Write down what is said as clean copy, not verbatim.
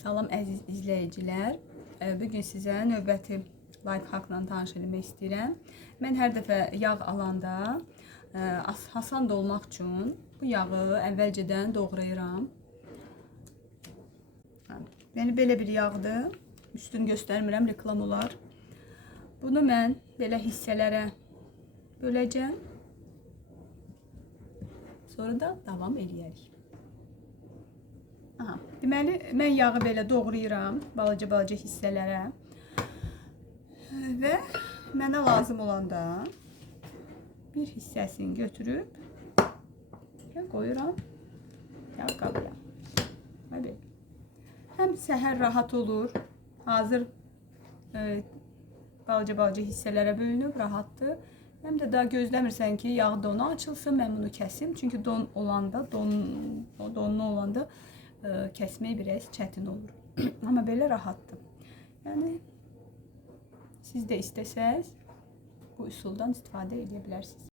Salam əziz izləyicilər. Bugün sizə növbəti life hackla tanış etmək istəyirəm. Mən hər dəfə yağ alanda asan olmaq üçün bu yağı əvvəlcədən doğrayıram. Yəni belə bir yağdır. Üstünü göstərmirəm, reklam olar. Bunu mən belə hissələrə böləcəm. Sonra da davam edərik. Deməli, mən yağı belə doğrayıram balaca hissələrə və mənə lazım olanda bir hissəsini götürüb qoyuram yağ qabıya. Həm səhər rahat olur, hazır balaca hissələrə bölünüb, rahatdır. Həm də daha gözləmirsən ki, yağ donu açılsın, mən bunu kəsim. Çünki donlu olanda kəsmək biraz çətin olur. Amma belə rahatdır. Yəni siz də istəsəz bu üsuldan istifadə edə bilərsiniz.